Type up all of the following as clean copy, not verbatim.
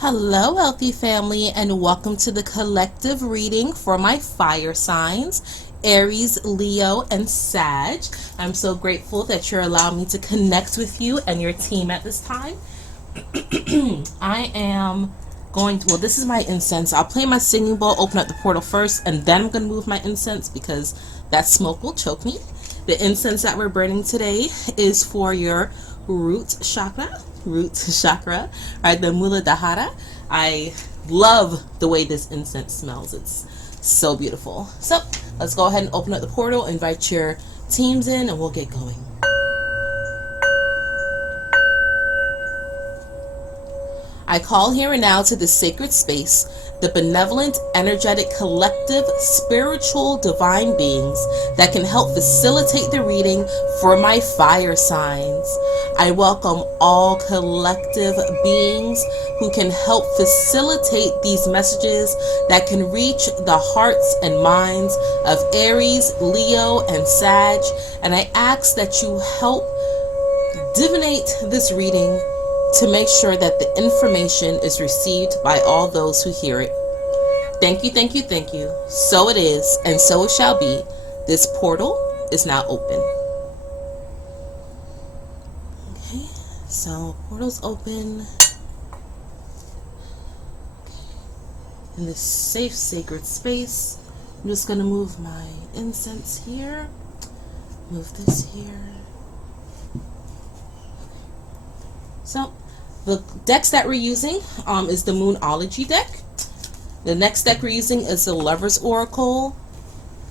Hello, healthy family, and welcome to the collective reading for my fire signs, Aries, Leo, and Sag. I'm so grateful that you're allowing me to connect with you and your team at this time. I am going to, well, this is my incense. I'll play my singing bowl, open up the portal first, and then I'm going to move my incense because that smoke will choke me. The incense that we're burning today is for your root chakra. All right, the Muladhara. I love the way this incense smells. It's so beautiful. So let's go ahead and open up the portal, invite your teams in, and we'll get going. I call here and now to the sacred space, the benevolent, energetic, collective, spiritual, divine beings that can help facilitate the reading for my fire signs. I welcome all collective beings who can help facilitate these messages that can reach the hearts and minds of Aries, Leo, and Sag. And I ask that you help divinate this reading to make sure that the information is received by all those who hear it. Thank you, thank you, thank you. So it is, and so it shall be. This portal is now open. Okay, so portal's open. In this safe, sacred space, I'm just going to move my incense here. Move this here. So the decks that we're using is the Moonology deck. The next deck we're using is the Lover's Oracle.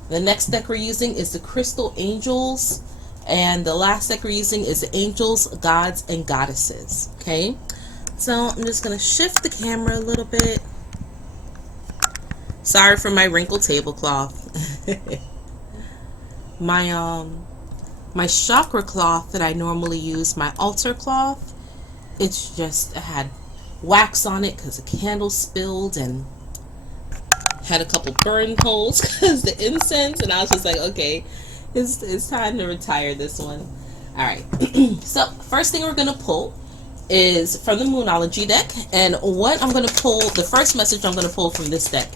The next deck we're using is the Crystal Angels. And the last deck we're using is the Angels, Gods, and Goddesses. Okay, so I'm just going to shift the camera a little bit. Sorry for my wrinkled tablecloth. My chakra cloth that I normally use, my altar cloth, it's just, I had wax on it because the candle spilled and had a couple burn holes because the incense, and I was just like, okay, it's time to retire this one. All right. So first thing we're going to pull is from the Moonology deck, and what I'm going to pull, the first message I'm going to pull from this deck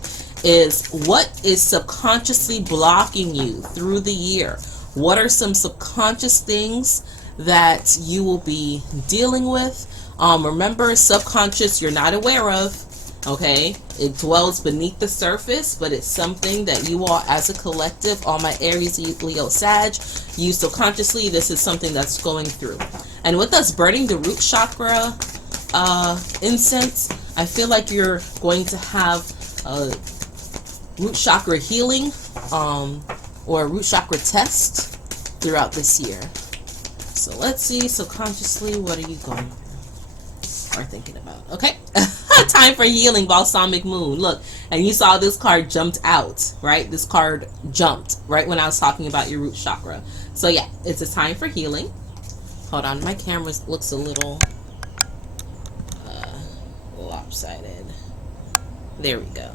is what is subconsciously blocking you through the year. What are some subconscious things that you will be dealing with? Remember, subconscious you're not aware of, okay? It dwells beneath the surface, but it's something that you all as a collective, all my Aries, Leo, Sag, you subconsciously, this is something that's going through. And with us burning the root chakra incense, I feel like you're going to have a root chakra healing or a root chakra test throughout this year. So let's see, subconsciously, what are you going through or thinking about? Okay. Time for healing, balsamic moon. Look, and you saw this card jumped out, right? This card jumped right when I was talking about your root chakra. So yeah, it's a time for healing. Hold on, my camera looks a little lopsided. There we go.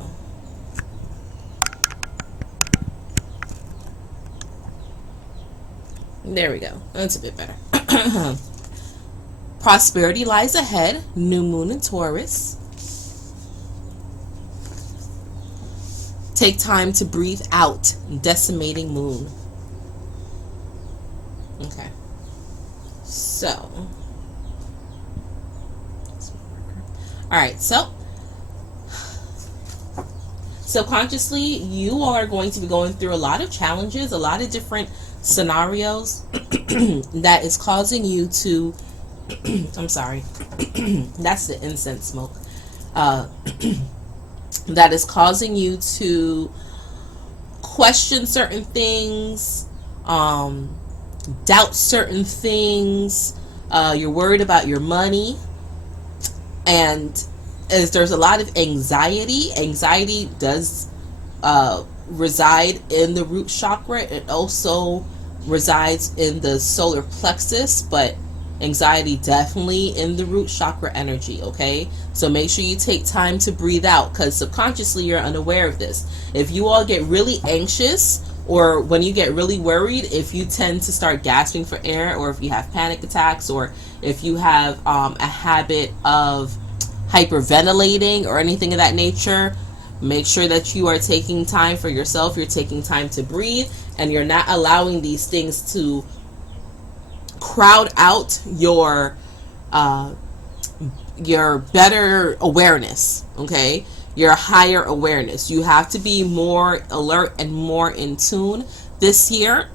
There we go. That's a bit better. Prosperity lies ahead. New moon in Taurus. Take time to breathe out. Decimating moon. Okay. So. Alright, so. Subconsciously, you are going to be going through a lot of challenges, a lot of different scenarios that is causing you to I'm sorry that's the incense smoke that is causing you to question certain things, doubt certain things, you're worried about your money, and as there's a lot of anxiety does reside in the root chakra. It also resides in the solar plexus, but anxiety definitely in the root chakra energy. Okay, so make sure you take time to breathe out, because subconsciously you're unaware of this. If you all get really anxious, or when you get really worried, if you tend to start gasping for air, or if you have panic attacks, or if you have a habit of hyperventilating or anything of that nature, make sure that you are taking time for yourself. You're taking time to breathe, and you're not allowing these things to crowd out your better awareness, okay? Your higher awareness. You have to be more alert and more in tune this year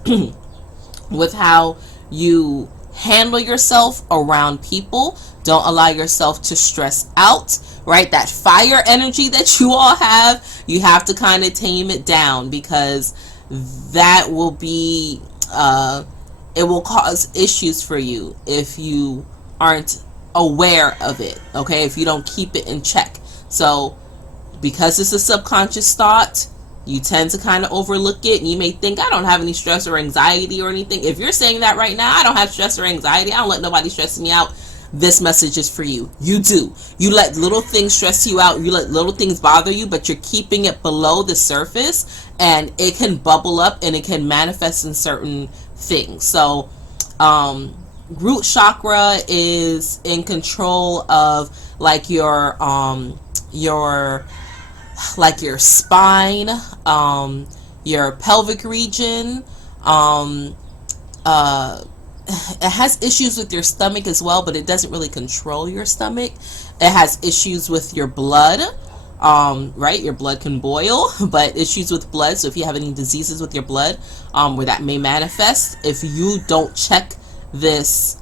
with how you handle yourself around people. Don't allow yourself to stress out, right? That fire energy that you all have, you have to kind of tame it down, because that will be it will cause issues for you if you aren't aware of it, okay? If you don't keep it in check. So because it's a subconscious thought, you tend to kind of overlook it, and you may think, I don't have any stress or anxiety or anything. If you're saying that right now, I don't have stress or anxiety, I don't let nobody stress me out, this message is for you. You do. You let little things stress you out, you let little things bother you, but you're keeping it below the surface, and it can bubble up and it can manifest in certain things. So root chakra is in control of like your spine, your pelvic region. It has issues with your stomach as well, but it doesn't really control your stomach. It has issues with your blood, right? Your blood can boil, but issues with blood. So if you have any diseases with your blood, where that may manifest, if you don't check this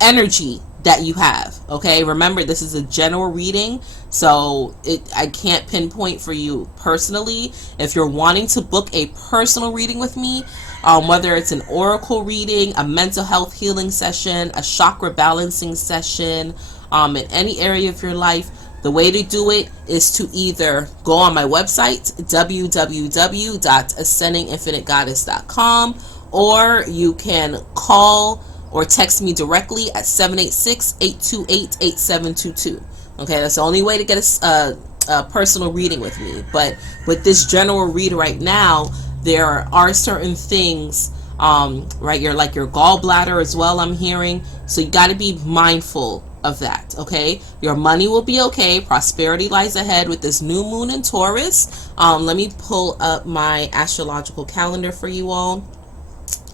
energy that you have, okay? Remember, this is a general reading, so I can't pinpoint for you personally. If you're wanting to book a personal reading with me, whether it's an oracle reading, a mental health healing session, a chakra balancing session, in any area of your life, the way to do it is to either go on my website, www.ascendinginfinitegoddess.com, or you can call or text me directly at 786-828-8722. Okay, that's the only way to get a personal reading with me. But with this general read right now, there are certain things, right? You're like your gallbladder as well, I'm hearing. So you got to be mindful of that, okay? Your money will be okay. Prosperity lies ahead with this new moon in Taurus. Let me pull up my astrological calendar for you all,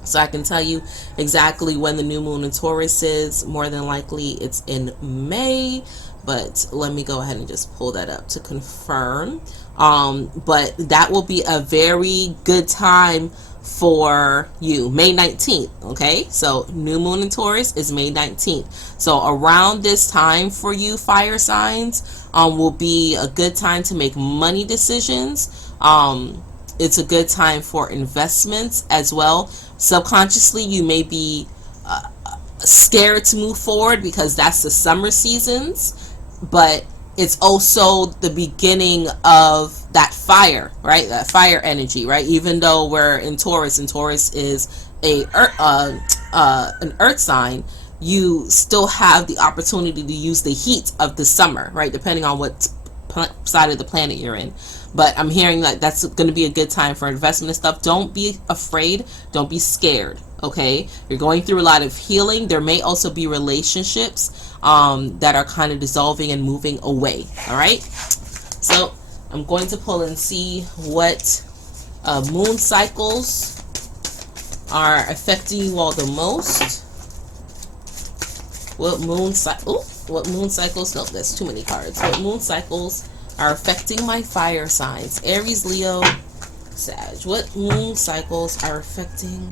so I can tell you exactly when the new moon in Taurus is. More than likely it's in May, but let me go ahead and just pull that up to confirm. But that will be a very good time for you. May 19th, okay? So new moon in Taurus is May 19th. So around this time for you fire signs will be a good time to make money decisions. It's a good time for investments as well. Subconsciously, you may be scared to move forward because that's the summer seasons, but it's also the beginning of that fire, right? That fire energy, right? Even though we're in Taurus, and Taurus is an earth sign, you still have the opportunity to use the heat of the summer, right? Depending on what side of the planet you're in. But I'm hearing like that's going to be a good time for investment and stuff. Don't be afraid. Don't be scared. Okay, you're going through a lot of healing. There may also be relationships that are kind of dissolving and moving away. All right, so I'm going to pull and see what moon cycles are affecting you all the most. What moon cycles? No, that's too many cards. What moon cycles are affecting my fire signs? Aries, Leo, Sag. What moon cycles are affecting?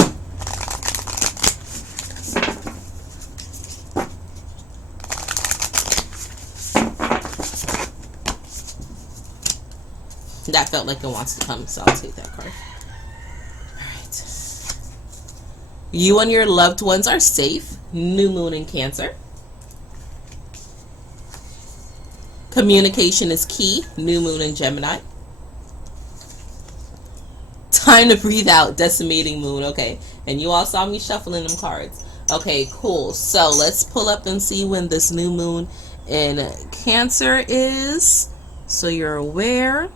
That felt like it wants to come, so I'll take that card. Alright. You and your loved ones are safe. New moon in Cancer. Communication is key. New moon in Gemini. Time to breathe out. Decimating moon. Okay. And you all saw me shuffling them cards. Okay, cool. So let's pull up and see when this new moon in Cancer is, so you're aware.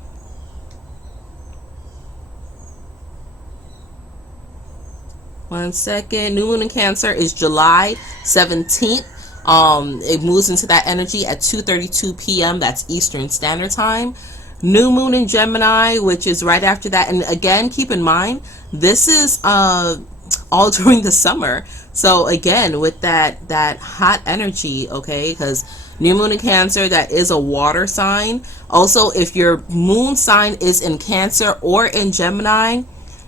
One second. New moon in Cancer is July 17th It moves into that energy at 2:32 p.m. That's Eastern Standard Time. New moon in Gemini, which is right after that. And again, keep in mind, this is all during the summer. So again, with that hot energy, okay, because new moon in Cancer, that is a water sign. Also, if your moon sign is in Cancer or in Gemini,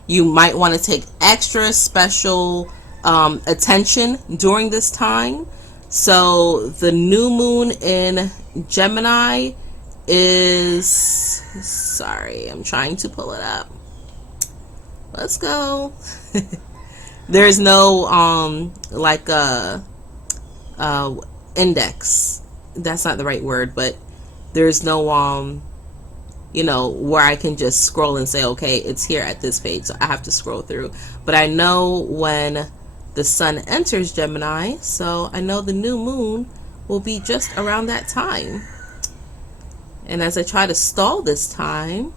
you might want to take extra special attention during this time. So the new moon in Gemini is, sorry, I'm trying to pull it up. Let's go. There's no like a index. That's not the right word, but there's no you know, where I can just scroll and say, okay, it's here at this page. So I have to scroll through. But I know when the sun enters Gemini, so I know the new moon will be just around that time. And as I try to stall this time,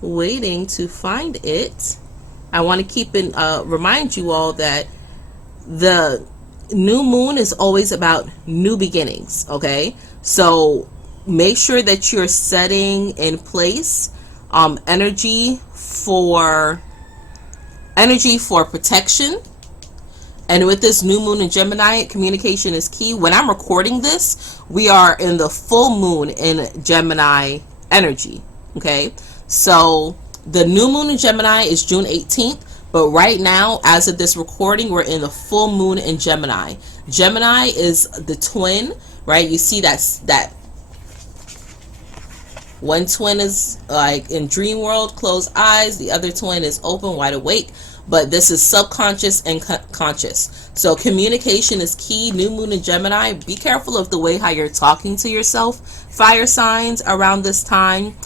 waiting to find it, I want to keep in remind you all that the new moon is always about new beginnings, okay? So make sure that you're setting in place energy for protection. And with this new moon in Gemini, communication is key. When I'm recording this, we are in the full moon in Gemini energy, okay? So the new moon in Gemini is June 18th, but right now, as of this recording, we're in the full moon in Gemini. Gemini is the twin, right? You see that one twin is like in dream world, closed eyes. The other twin is open, wide awake. But this is subconscious and conscious. So communication is key. New moon in Gemini. Be careful of the way how you're talking to yourself. Fire signs around this time.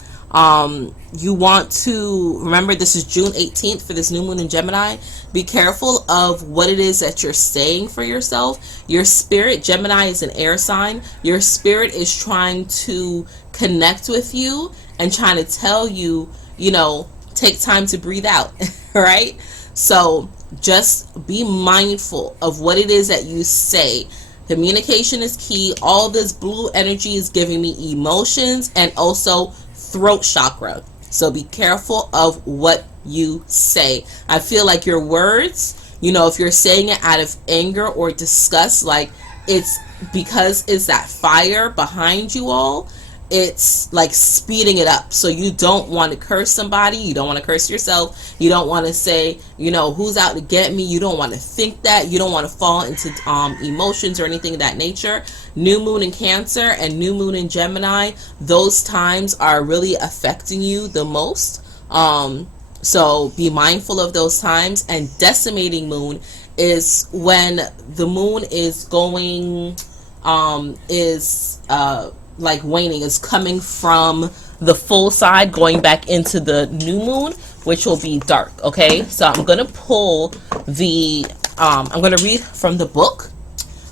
You want to remember, this is June 18th for this new moon in Gemini. Be careful of what it is that you're saying for yourself. Your spirit, Gemini is an air sign. Your spirit is trying to connect with you and trying to tell you, you know, take time to breathe out, right? So just be mindful of what it is that you say. Communication is key. All this blue energy is giving me emotions and also throat chakra. So be careful of what you say. I feel like your words, you know, if you're saying it out of anger or disgust, like it's because it's that fire behind you all, it's like speeding it up. So you don't want to curse somebody, you don't want to curse yourself, you don't want to say, you know, who's out to get me. You don't want to think that. You don't want to fall into emotions or anything of that nature. New moon in Cancer and new moon in Gemini, those times are really affecting you the most. So be mindful of those times. And decimating moon is when the moon is going like waning, is coming from the full side going back into the new moon, which will be dark. Okay, so I'm gonna pull the I'm gonna read from the book,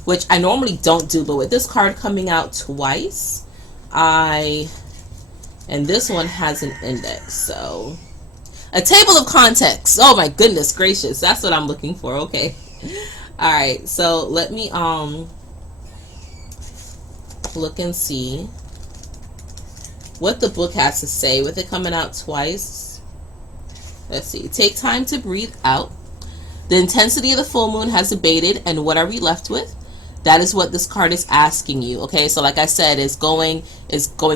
which I normally don't do, but with this card coming out twice, and this one has an index, so a table of context. Oh my goodness gracious, that's what I'm looking for. Okay, all right, so let me look and see what the book has to say with it coming out twice. Let's see. Take time to breathe out. The intensity of the full moon has abated, and what are we left with? That is what this card is asking you. Okay, so like I said, it's going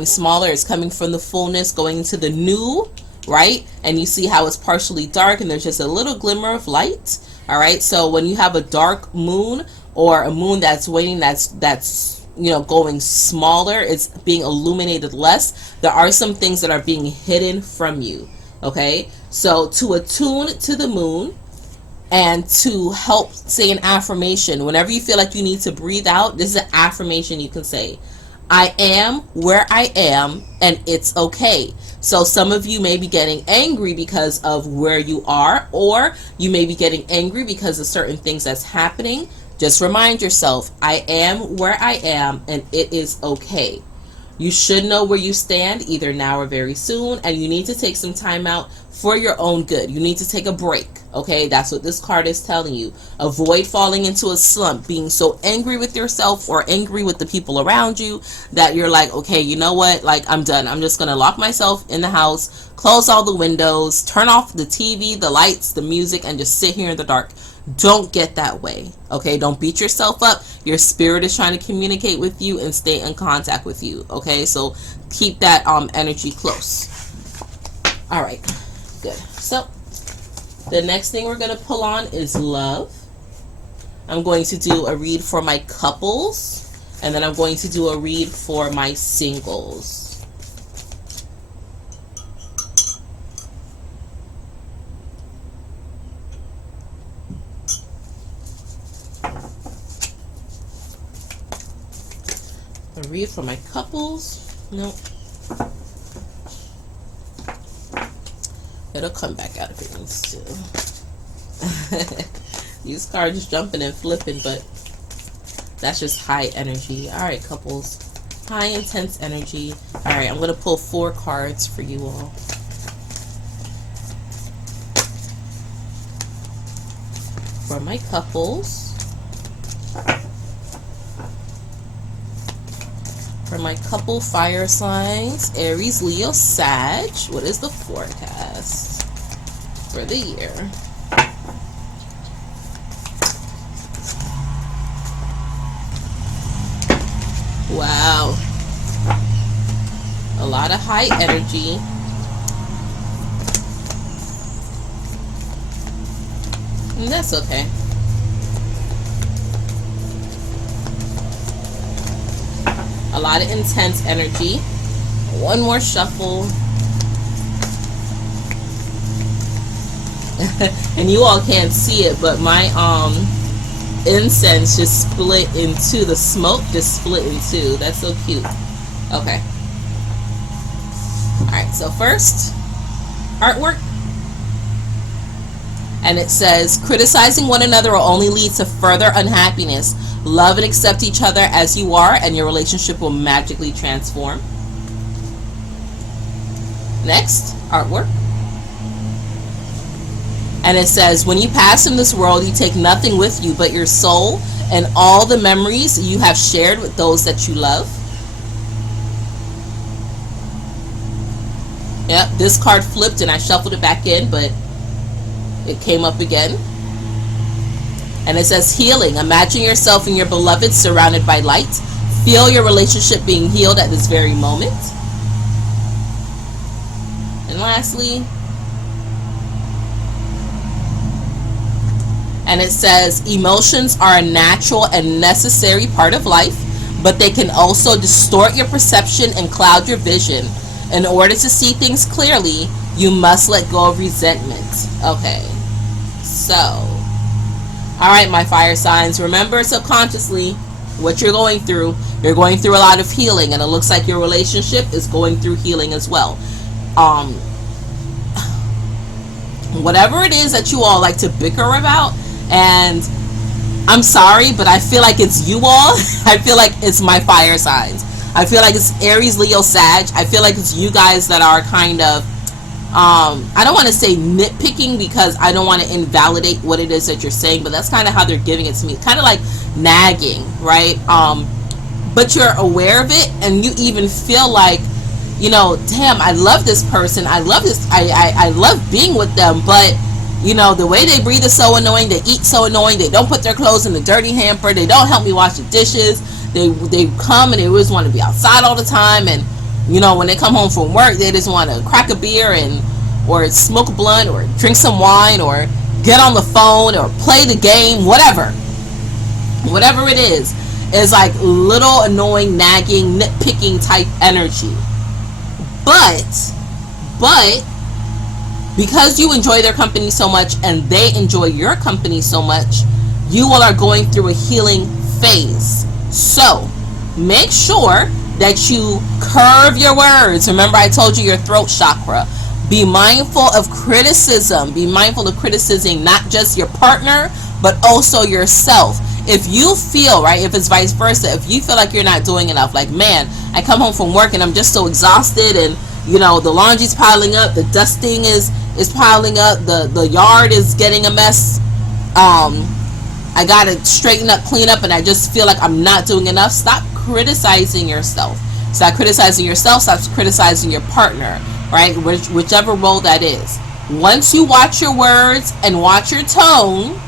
smaller. It's coming from the fullness, going into the new, right? And you see how it's partially dark and there's just a little glimmer of light. All right, so when you have a dark moon or a moon that's waning, that's you know, going smaller, it's being illuminated less, there are some things that are being hidden from you. Okay, so to attune to the moon and to help say an affirmation, whenever you feel like you need to breathe out, this is an affirmation you can say. I am where I am and it's okay. So some of you may be getting angry because of where you are, or you may be getting angry because of certain things that's happening. Just remind yourself, I am where I am and it is okay. You should know where you stand either now or very soon, and you need to take some time out for your own good. You need to take a break, Okay, that's what this card is telling you. Avoid falling into a slump, being so angry with yourself or angry with the people around you that you're like, okay, you know what? Like, I'm done. I'm just going to lock myself in the house, close all the windows, turn off the TV, the lights, the music, and just sit here in the dark. Don't get that way. Okay, don't beat yourself up. Your spirit is trying to communicate with you and stay in contact with you. Okay, so keep that energy close. All right, good. So the next thing we're going to pull on is love. I'm going to do a read for my couples, and then I'm going to do a read for my singles. A read for my couples. Nope. It'll come back out if it needs to. These cards jumping and flipping, but that's just high energy. All right, couples. High intense energy. All right, I'm going to pull 4 cards for you all. For my couples. For my couple fire signs, Aries, Leo, Sag, what is the forecast for the year? Wow. A lot of high energy. And that's okay. A lot of intense energy. One more shuffle. And you all can't see it, but my incense just split in two. The smoke just split in two. That's so cute. Okay. Alright, so first, artwork. And it says, criticizing one another will only lead to further unhappiness. Love and accept each other as you are, and your relationship will magically transform. Next, artwork. And it says, when you pass from this world, you take nothing with you but your soul and all the memories you have shared with those that you love. Yep, this card flipped and I shuffled it back in, but it came up again. And it says healing. Imagine yourself and your beloved surrounded by light. Feel your relationship being healed at this very moment. And lastly, and it says emotions are a natural and necessary part of life, but they can also distort your perception and cloud your vision. In order to see things clearly, you must let go of resentment. Okay, so all right, my fire signs, remember subconsciously what you're going through. You're going through a lot of healing, and it looks like your relationship is going through healing as well. Whatever it is that you all like to bicker about, and I'm sorry, but I feel like it's you all. I feel like it's my fire signs. I feel like it's Aries, Leo, Sag. I feel like it's you guys that are kind of I don't want to say nitpicking, because I don't want to invalidate what it is that you're saying, but that's kind of how they're giving it to me. Kind of like nagging, right? But you're aware of it, and you even feel like, you know, damn, I love this person. I love this. I love being with them, but you know, the way they breathe is so annoying. They eat so annoying. They don't put their clothes in the dirty hamper. They don't help me wash the dishes. They come and they always want to be outside all the time, and you know, when they come home from work, they just want to crack a beer or smoke a blunt or drink some wine or get on the phone or play the game, whatever it is like little annoying, nagging, nitpicking type energy. But because you enjoy their company so much and they enjoy your company so much, you all are going through a healing phase. So make sure that you curve your words. Remember, I told you your throat chakra. Be mindful of criticism. Be mindful of criticizing not just your partner, but also yourself. If you feel, right, if it's vice versa, if you feel like you're not doing enough, like, man, I come home from work and I'm just so exhausted, and you know, the laundry's piling up, the dusting is is piling up. The yard is getting a mess. I gotta straighten up, clean up, and I just feel like I'm not doing enough. Stop criticizing yourself. Stop criticizing yourself. Stop criticizing your partner, right? Whichever role that is. Once you watch your words and watch your tone,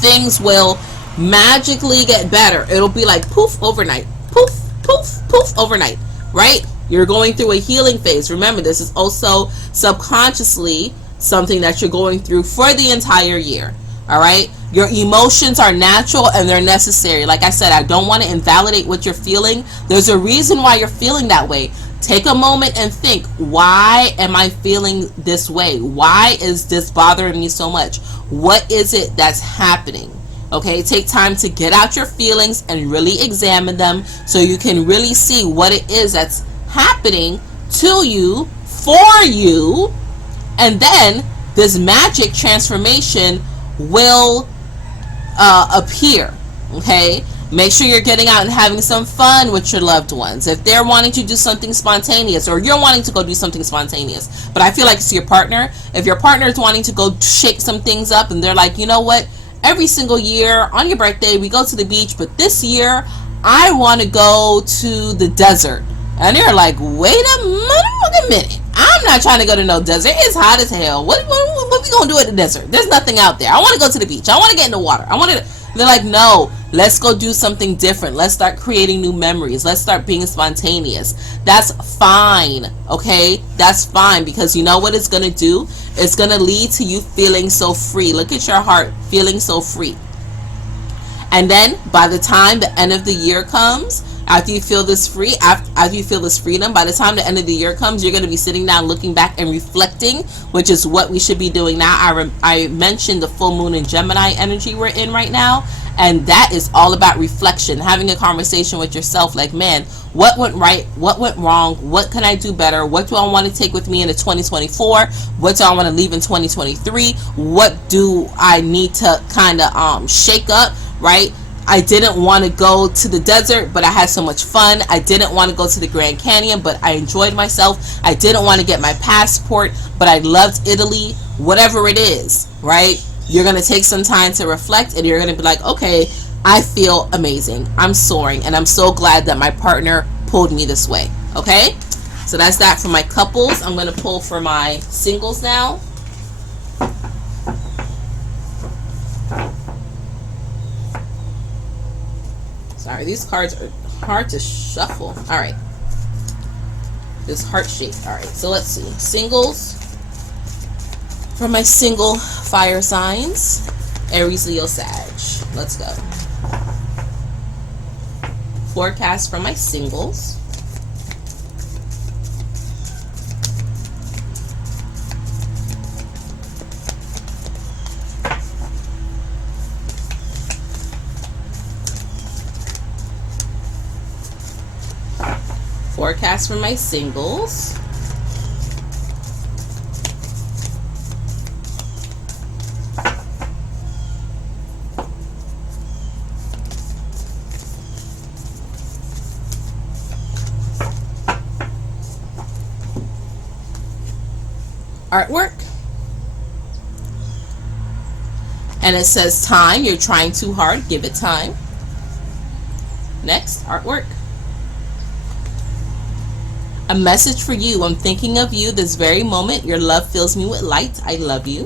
things will magically get better. It'll be like poof overnight. Poof, poof, poof overnight, right? You're going through a healing phase. Remember, this is also subconsciously something that you're going through for the entire year. All right, your emotions are natural and they're necessary. Like I said, I don't want to invalidate what you're feeling. There's a reason why you're feeling that way. Take a moment and think, why am I feeling this way? Why is this bothering me so much? What is it that's happening? Okay, take time to get out your feelings and really examine them so you can really see what it is that's happening to you, for you, and then this magic transformation will appear. Okay, make sure you're getting out and having some fun with your loved ones. If they're wanting to do something spontaneous, or you're wanting to go do something spontaneous, but I feel like it's your partner. If your partner is wanting to go shake some things up and they're like, you know what, every single year on your birthday we go to the beach, but this year I want to go to the desert, and you're like, wait a motherfucking minute, I'm not trying to go to no desert. It's hot as hell. What we gonna do at the desert? There's nothing out there. I want to go to the beach. I want to get in the water. They're like, no, let's go do something different. Let's start creating new memories. Let's start being spontaneous. That's fine. Okay, that's fine, because you know what it's gonna do? It's gonna lead to you feeling so free. Look at your heart, feeling so free. And then by the time the end of the year comes, after you feel this after you feel this freedom, by the time the end of the year comes, you're going to be sitting down, looking back and reflecting, which is what we should be doing now. I mentioned the full moon and Gemini energy we're in right now, and that is all about reflection, having a conversation with yourself, like, man, what went right, what went wrong, what can I do better, what do I want to take with me into 2024, what do I want to leave in 2023, what do I need to kind of shake up, right? I didn't want to go to the desert, but I had so much fun. I didn't want to go to the Grand Canyon, but I enjoyed myself. I didn't want to get my passport, but I loved Italy. Whatever it is, right? You're going to take some time to reflect, and you're going to be like, okay, I feel amazing. I'm soaring, and I'm so glad that my partner pulled me this way. Okay? So that's that for my couples. I'm going to pull for my singles now. Sorry, these cards are hard to shuffle. All right. This heart shape. All right, so let's see. Singles. For my single fire signs, Aries, Leo, Sag. Let's go. Forecast for my singles. Forecast for my singles. Artwork. And it says time. You're trying too hard. Give it time. Next, artwork. A message for you. I'm thinking of you this very moment. Your love fills me with light. I love you.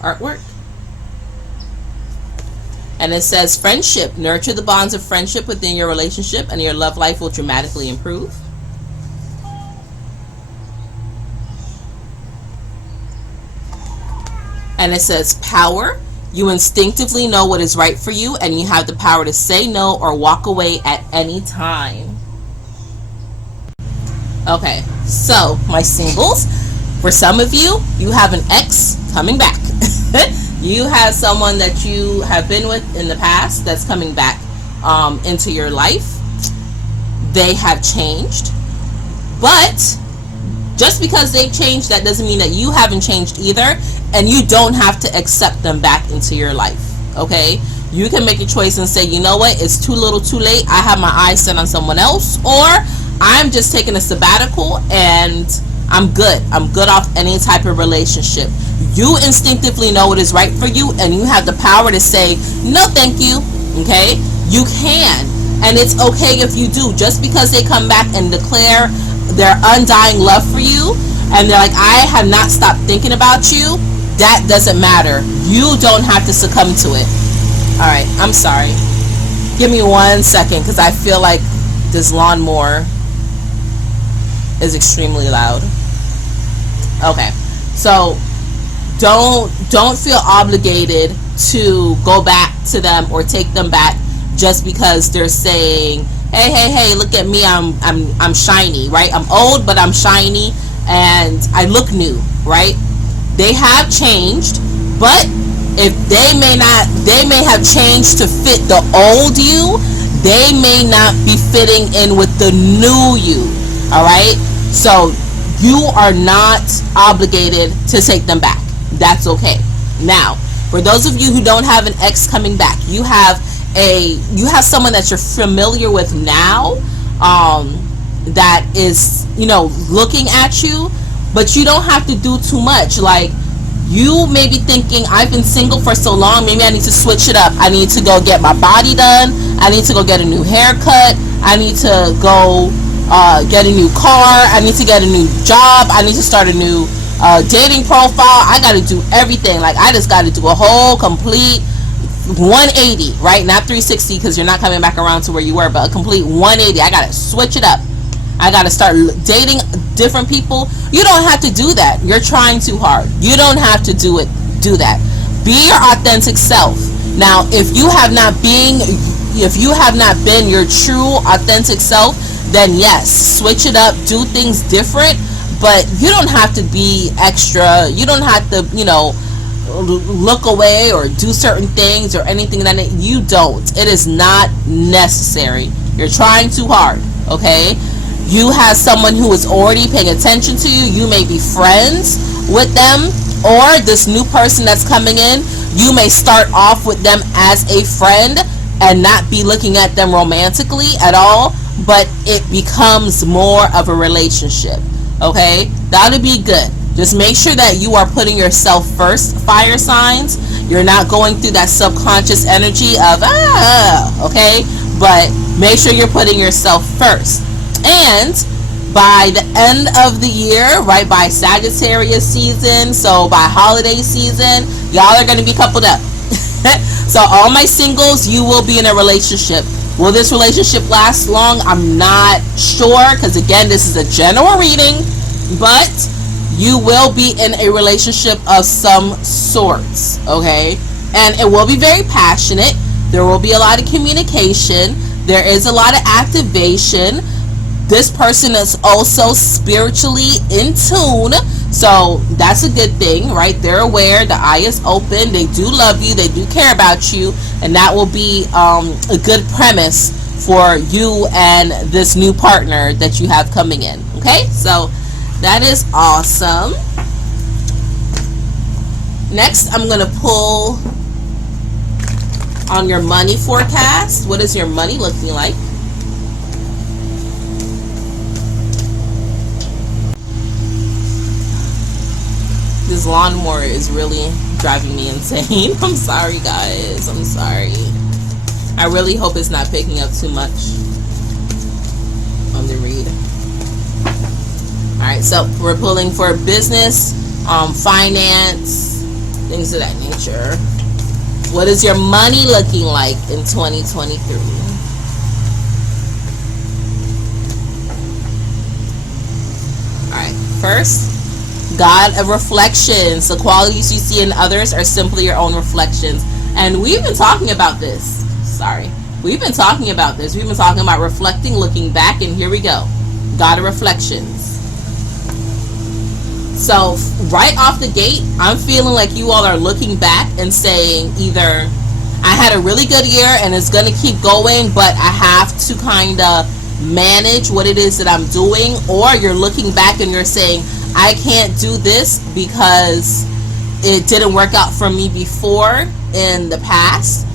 Artwork. And it says friendship. Nurture the bonds of friendship within your relationship, and your love life will dramatically improve. And it says power. You instinctively know what is right for you, and you have the power to say no or walk away at any time. Okay, so my singles, for some of you, you have an ex coming back. You have someone that you have been with in the past that's coming back into your life. They have changed, but just because they've changed, that doesn't mean that you haven't changed either, and you don't have to accept them back into your life. Okay, you can make a choice and say, you know what, it's too little too late, I have my eyes set on someone else, or I'm just taking a sabbatical and I'm good. I'm good off any type of relationship. You instinctively know what is right for you, and you have the power to say, no, thank you. Okay? You can. And it's okay if you do. Just because they come back and declare their undying love for you, and they're like, I have not stopped thinking about you, that doesn't matter. You don't have to succumb to it. Alright, I'm sorry. Give me 1 second, because I feel like this lawnmower is extremely loud. Okay, so don't feel obligated to go back to them or take them back just because they're saying, hey, look at me, I'm shiny, right? I'm old, but I'm shiny and I look new, right? They have changed, but if they may have changed to fit the old you, they may not be fitting in with the new you. All right, so you are not obligated to take them back. That's okay. Now, for those of you who don't have an ex coming back, you have someone that you're familiar with now, that is, looking at you, but you don't have to do too much. Like, you may be thinking, I've been single for so long, maybe I need to switch it up. I need to go get my body done. I need to go get a new haircut. I need to go get a new car. I need to get a new job. I need to start a new dating profile. I got to do everything. Like, I just got to do a whole complete 180, right? Not 360, because you're not coming back around to where you were, but a complete 180. I got to switch it up. I got to start dating different people. You don't have to do that. You're trying too hard. You don't have to do that. Be your authentic self. Now, if you have not been your true authentic self, then yes, switch it up, do things different, but you don't have to be extra. You don't have to, look away or do certain things or anything that you don't. It is not necessary. You're trying too hard, okay? You have someone who is already paying attention to you. You may be friends with them, or this new person that's coming in, you may start off with them as a friend and not be looking at them romantically at all, but it becomes more of a relationship, okay? That'll be good. Just make sure that you are putting yourself first, fire signs. You're not going through that subconscious energy of, okay? But make sure you're putting yourself first. And by the end of the year, right, by Sagittarius season, so by holiday season, y'all are going to be coupled up. So all my singles, you will be in a relationship. Will this relationship last long? I'm not sure, because again, this is a general reading, but you will be in a relationship of some sorts, okay? And it will be very passionate. There will be a lot of communication. There is a lot of activation. This person is also spiritually in tune, so that's a good thing, right? They're aware, the eye is open, they do love you, they do care about you, and that will be a good premise for you and this new partner that you have coming in, okay? So that is awesome. Next, I'm going to pull on your money forecast. What is your money looking like? This lawnmower is really driving me insane. I'm sorry, guys. I'm sorry. I really hope it's not picking up too much on the read. Alright, so we're pulling for business, finance, things of that nature. What is your money looking like in 2023? Alright, first, God of reflections. The qualities you see in others are simply your own reflections. And we've been talking about this. We've been talking about this. We've been talking about reflecting, looking back, and here we go. God of reflections. So right off the gate, I'm feeling like you all are looking back and saying either I had a really good year and it's going to keep going, but I have to kind of manage what it is that I'm doing, or you're looking back and you're saying I can't do this because it didn't work out for me before in the past,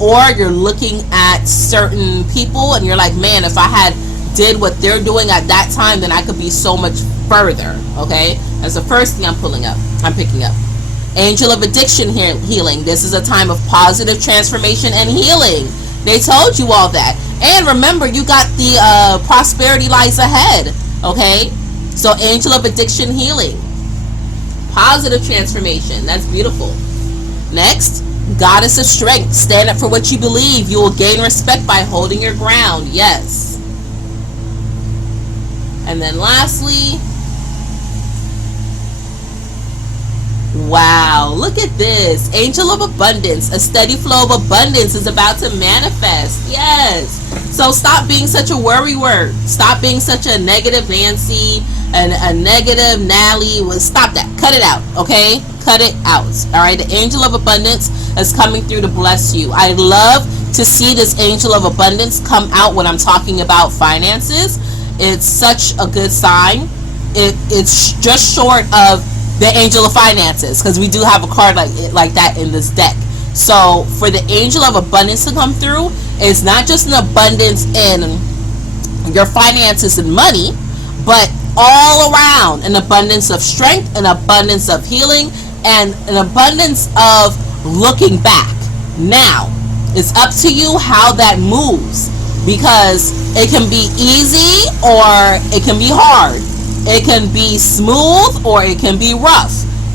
or you're looking at certain people and you're like, man, if I had did what they're doing at that time, then I could be so much further. Okay, that's the first thing I'm picking up. Angel of addiction healing. This is a time of positive transformation and healing. They told you all that. And remember, you got the prosperity lies ahead. Okay, so angel of addiction healing, positive transformation. That's beautiful. Next, goddess of strength. Stand up for what you believe. You will gain respect by holding your ground. Yes. And then lastly, wow, look at this. Angel of abundance. A steady flow of abundance is about to manifest. Yes. So stop being such a worry word. Stop being such a negative Nancy and a negative Nally. Stop that. Cut it out. Okay? Cut it out. Alright? The angel of abundance is coming through to bless you. I love to see this angel of abundance come out when I'm talking about finances. It's such a good sign. It's just short of the angel of finances, because we do have a card like that in this deck. So for the angel of abundance to come through, it's not just an abundance in your finances and money, but all around an abundance of strength, an abundance of healing, and an abundance of looking back. Now it's up to you how that moves, because it can be easy or it can be hard. It can be smooth or it can be rough.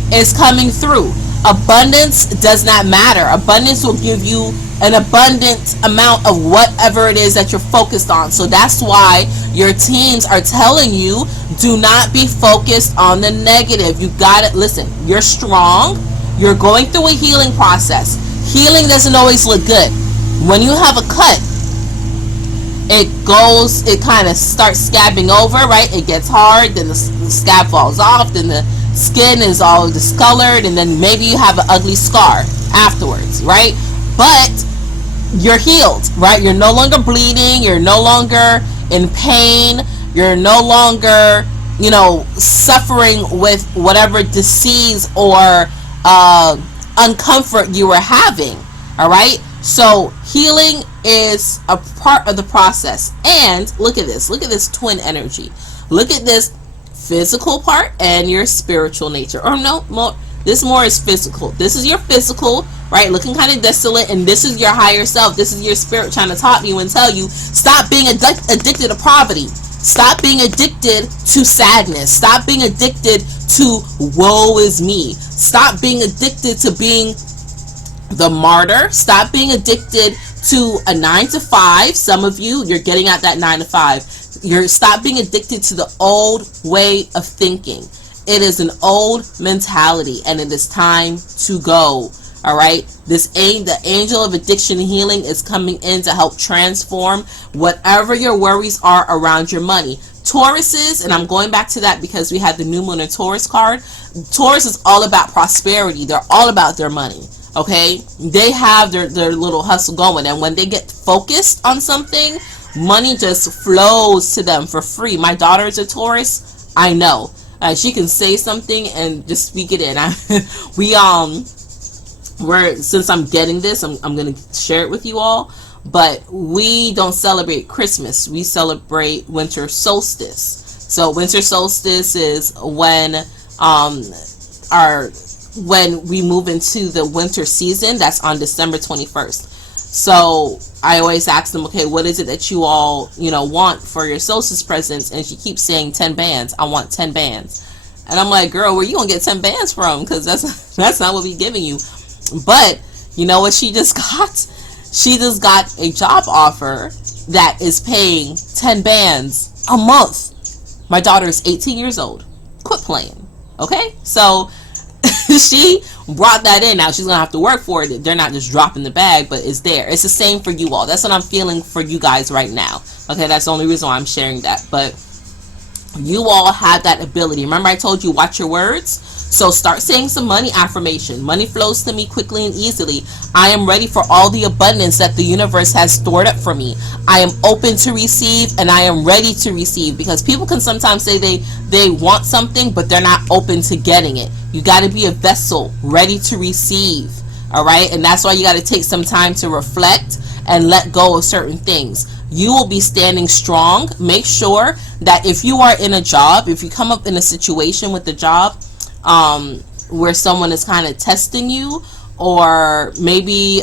It's coming through. Abundance does not matter. Abundance will give you an abundant amount of whatever it is that you're focused on. So that's why your teams are telling you, do not be focused on the negative. You got it. Listen, you're strong. You're going through a healing process. Healing doesn't always look good. When you have a cut, it kind of starts scabbing over, right? It gets hard, then the scab falls off, then the skin is all discolored, and then maybe you have an ugly scar afterwards, right? But you're healed, right? You're no longer bleeding, you're no longer in pain, you're no longer, suffering with whatever disease or uncomfort you were having. All right, so healing is a part of the process. And look at this twin energy. Look at this physical part and your spiritual nature. Or no, this more is physical. This is your physical, right? Looking kind of desolate, and this is your higher self. This is your spirit trying to talk to you and tell you, stop being addicted to poverty. Stop being addicted to sadness. Stop being addicted to woe is me. Stop being addicted to being the martyr. Stop being addicted to a 9-to-5. Some of you, you're getting at that 9-to-5. Stop being addicted to the old way of thinking. It is an old mentality, and it is time to go. All right, the angel of addiction healing is coming in to help transform whatever your worries are around your money. Tauruses, and I'm going back to that because we had the new moon and Taurus card. Taurus is all about prosperity. They're all about their money. Okay, they have their little hustle going, and when they get focused on something, money just flows to them for free. My daughter is a Taurus. I know. She can say something and just speak it in. Since I'm getting this, I'm gonna share it with you all. But we don't celebrate Christmas. We celebrate winter solstice. So winter solstice is when when we move into the winter season. That's on December 21st. So I always ask them, okay, what is it that you all, want for your solstice presents? And she keeps saying 10 bands. I want 10 bands. And I'm like, girl, where you gonna get 10 bands from? Because that's not what we giving you. But you know what she just got? She just got a job offer that is paying 10 bands a month. My daughter is 18 years old. Quit playing. Okay? So she brought that in. Now she's gonna have to work for it. They're not just dropping the bag, but it's there. It's the same for you all. That's what I'm feeling for you guys right now. Okay, that's the only reason why I'm sharing that. But you all have that ability. Remember I told you, watch your words? So start saying some money affirmation. Money flows to me quickly and easily. I am ready for all the abundance that the universe has stored up for me. I am open to receive, and I am ready to receive. Because people can sometimes say they want something, but they're not open to getting it. You got to be a vessel ready to receive. All right, and that's why you got to take some time to reflect and let go of certain things. you will be standing strong. Make sure that if you are in a job, if you come up in a situation with the job where someone is kind of testing you, or maybe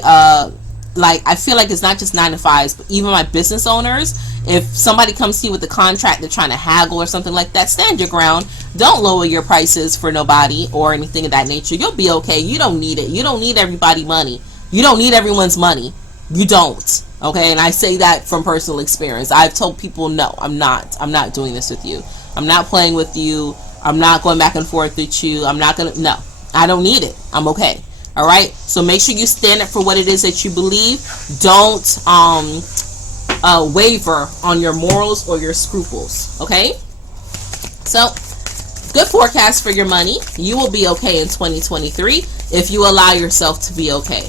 like, I feel like it's not just 9 to 5s, but even my business owners, if somebody comes to you with a contract, they're trying to haggle or something like that, stand your ground. Don't lower your prices for nobody or anything of that nature. You'll be okay. You don't need it. You don't need everybody money. You don't need everyone's money. You don't. Okay, and I say that from personal experience. I've told people, no, I'm not doing this with you. I'm not playing with you. I'm not going back and forth with you. I'm not gonna, no, I don't need it. I'm okay. All right, so make sure you stand up for what it is that you believe. Don't waver on your morals or your scruples. Okay, so good forecast for your money. You will be okay in 2023 if you allow yourself to be okay.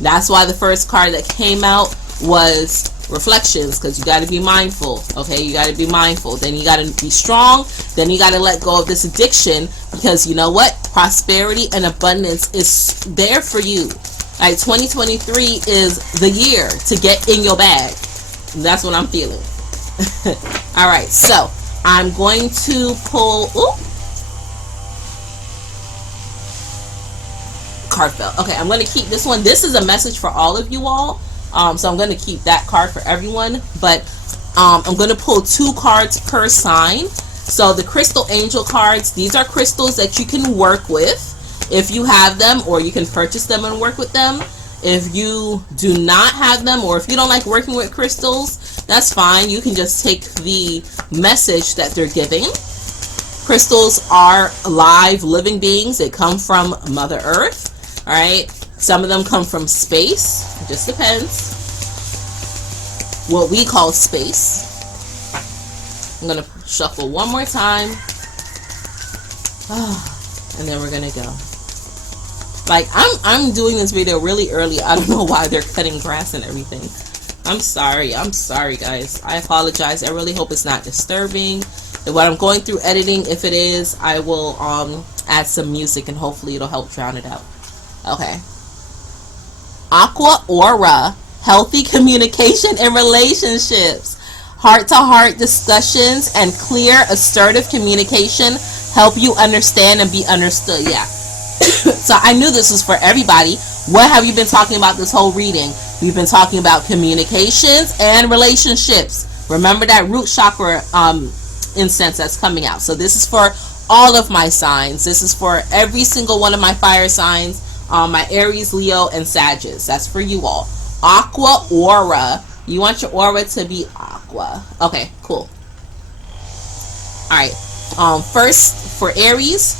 That's why the first card that came out was reflections, because you got to be mindful. Okay, you got to be mindful. Then you got to be strong. Then you got to let go of this addiction, because you know what, prosperity and abundance is there for you. All right, 2023 is the year to get in your bag. That's what I'm feeling. All right, so I'm going to pull, card fell. Okay, I'm going to keep this one. This is a message for all of you all. So I'm going to keep that card for everyone, but I'm going to pull 2 cards per sign. So the crystal angel cards, these are crystals that you can work with if you have them, or you can purchase them and work with them. If you do not have them, or if you don't like working with crystals, that's fine. You can just take the message that they're giving. Crystals are alive, living beings. They come from Mother Earth. All right. Some of them come from space. It just depends. What we call space. I'm going to shuffle one more time. And then we're going to go. Like, I'm doing this video really early. I don't know why they're cutting grass and everything. I'm sorry. I'm sorry, guys. I apologize. I really hope it's not disturbing. What I'm going through editing, if it is, I will add some music and hopefully it'll help drown it out. Okay. Aqua Aura, healthy communication in relationships. Heart-to-heart discussions and clear, assertive communication help you understand and be understood. Yeah. So I knew this was for everybody. What have you been talking about this whole reading? We've been talking about communications and relationships. Remember that root chakra incense that's coming out. So this is for all of my signs. This is for every single one of my fire signs. My Aries, Leo, and Sagittarius. That's for you all. Aqua Aura. You want your aura to be aqua. Okay, cool. Alright. First, for Aries,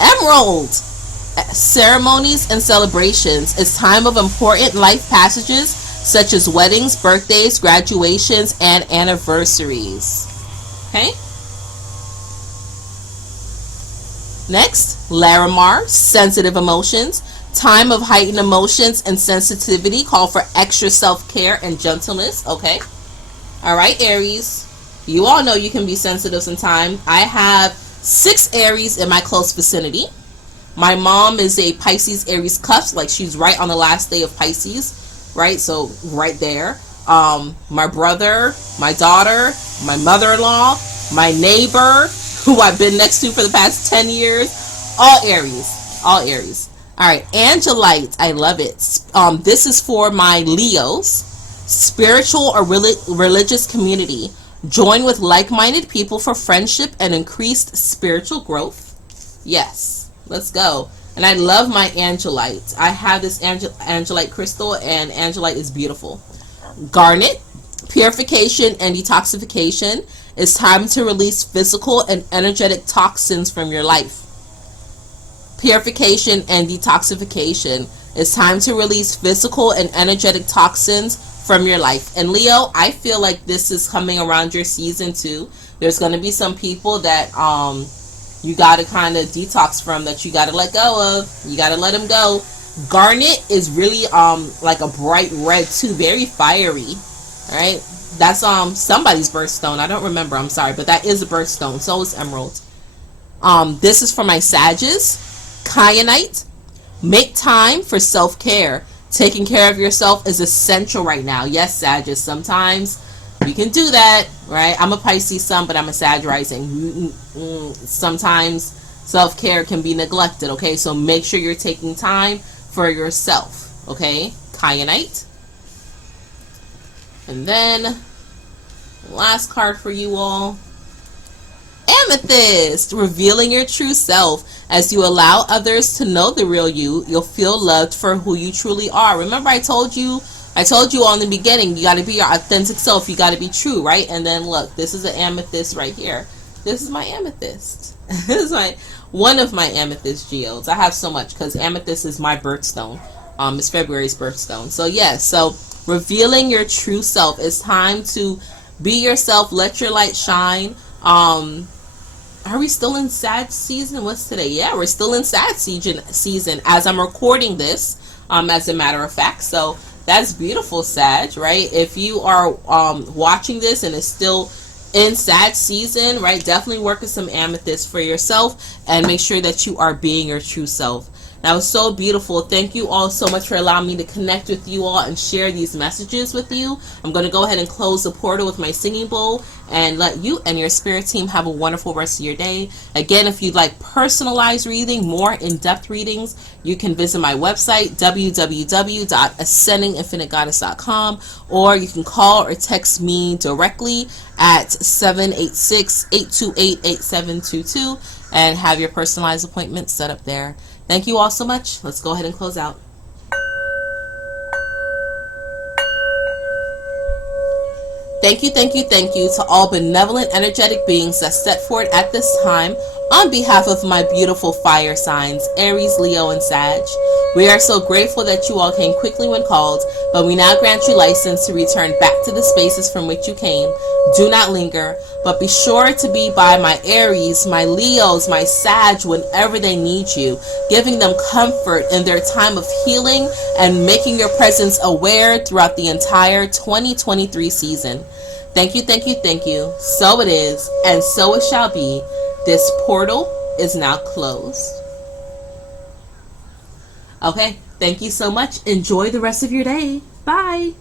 Emerald. Ceremonies and celebrations. It's time of important life passages such as weddings, birthdays, graduations, and anniversaries. Okay? Next, Larimar, sensitive emotions. Time of heightened emotions and sensitivity. Call for extra self-care and gentleness. Okay. Alright, Aries. You all know you can be sensitive sometimes. I have 6 Aries in my close vicinity. My mom is a Pisces Aries cusp. Like, she's right on the last day of Pisces. Right? So, right there. My brother, my daughter, my mother-in-law, my neighbor, who I've been next to for the past 10 years. All Aries. All Aries. Alright, Angelite. I love it. This is for my Leos. Spiritual or religious community. Join with like-minded people for friendship and increased spiritual growth. Yes. Let's go. And I love my Angelite. I have this Angelite crystal, and Angelite is beautiful. Garnet. Purification and detoxification. It's time to release physical and energetic toxins from your life. Purification and detoxification. It's time to release physical and energetic toxins from your life. And Leo, I feel like this is coming around your season too. There's going to be some people that you got to kind of detox from, that you got to let go of. You got to let them go. Garnet is really like a bright red too, very fiery. All right, that's somebody's birthstone. I don't remember. I'm sorry, but that is a birthstone. So is emerald. This is for my Sagittarius. Kyanite. Make time for self-care. Taking care of yourself is essential right now. Yes, Sagittarius, sometimes you can do that, right? I'm a Pisces sun, but I'm a Sag rising. Sometimes self-care can be neglected, okay? So make sure you're taking time for yourself, okay? Kyanite. And then, last card for you all. Amethyst, revealing your true self. As you allow others to know the real you, you'll feel loved for who you truly are. Remember I told you all in the beginning, you got to be your authentic self. You got to be true, right? And then look, this is an amethyst right here. This is my amethyst. This is one of my amethyst geodes. I have so much because amethyst is my birthstone. It's February's birthstone. So yes, so revealing your true self. It's time to be yourself. Let your light shine. Are we still in Sag season? What's today? Yeah, we're still in Sag season as I'm recording this, as a matter of fact. So that's beautiful, Sag, right? If you are watching this and it's still in Sag season, right, definitely work with some amethyst for yourself and make sure that you are being your true self. That was so beautiful. Thank you all so much for allowing me to connect with you all and share these messages with you. I'm going to go ahead and close the portal with my singing bowl and let you and your spirit team have a wonderful rest of your day. Again, if you'd like personalized reading, more in-depth readings, you can visit my website, www.ascendinginfinitegoddess.com, or you can call or text me directly at 786-828-8722 and have your personalized appointment set up there. Thank you all so much. Let's go ahead and close out. Thank you to all benevolent, energetic beings that step forward at this time on behalf of my beautiful fire signs, Aries, Leo, and Sag. We are so grateful that you all came quickly when called, but we now grant you license to return back to the spaces from which you came. Do not linger, but be sure to be by my Aries, my Leos, my Sag whenever they need you, giving them comfort in their time of healing and making your presence aware throughout the entire 2023 season. Thank you. So it is, and so it shall be. This portal is now closed. Okay, thank you so much. Enjoy the rest of your day. Bye.